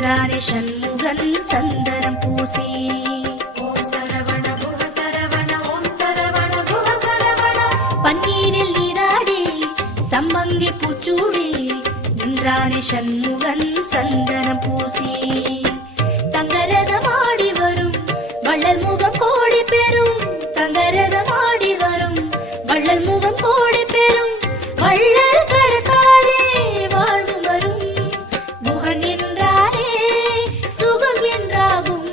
நின்றானே சண்முகன் சந்தனம் பூசி. ஓம் சரவண குஹ சரவண ஓம் சரவண குஹ சரவண. பன்னீரில் நீராடி சம்மங்கி பூச்சூடி நின்றானே சண்முகன் சந்தனம் பூசி. தங்கரதமாடி வரும் வள்ளல் முகம் கோடி பெறும். தங்கரதமாடி வரும் வள்ளல் முகம் கோடி பெறும். வள்ளல் கரத்தாலே வாழ்ந்து வரும். குஹன் என்றாலே சுகம் என்றாகும்.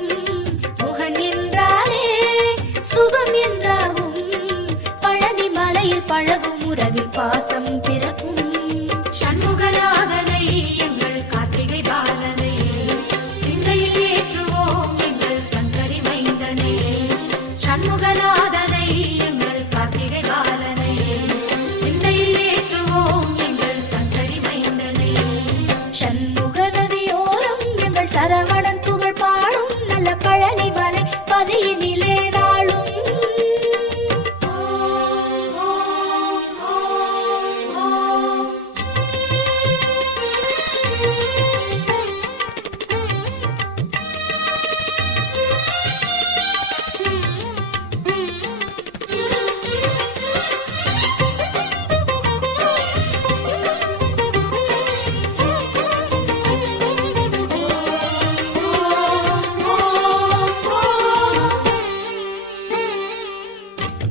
குஹன் என்றாலே சுகம் என்றாகும். பழனி மலையில் பழகும் உறவில் பாசம் பிறக்கும். சண்முகநாதனை எங்கள் கார்த்திகை பாலனை சிந்தையில் ஏற்றுவோம் எங்கள் சங்கரி மைந்தனை. சண்முகநாதனை எங்கள் கார்த்திகை பாலனை சிந்தையில் ஏற்றுவோம் எங்கள் சங்கரி மைந்தனை. சண்முக நதியோரம் எங்கள் சரவணன் புகழ் பாடும். நல்ல பழனி மலை பதியினிலே நாளும்.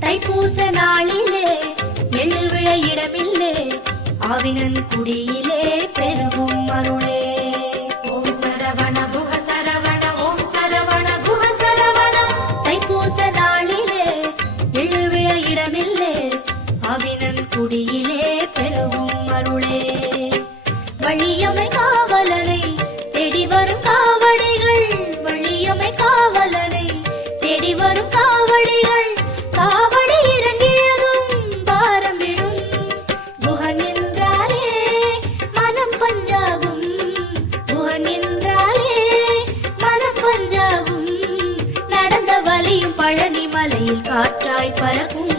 தைப்பூச நாளிலே எழுவிழ இடமில்லே ஆவினன் குடியிலே பெருகும் அருளே. ஓம் சரவண குஹ சரவண ஓம் சரவண குஹ சரவண. தைப்பூச நாளிலே எழுவிழ இடமில்லே ஆவினன் குடியிலே பெருகும் அருளே. வள்ளியம்மை காவலனை தேடி வரும் காவடிகள். வள்ளியம்மை காவலனை தேடி வரும் காவடிகள். காவடி இறங்கியதும் பாரம் விடும். குஹன் என்றாலே மனம் பஞ்சாகும். குஹன் என்றாலே மனம் பஞ்சாகும். நடந்த வலியும் பழனி மலையில் காற்றாய் பறக்கும்.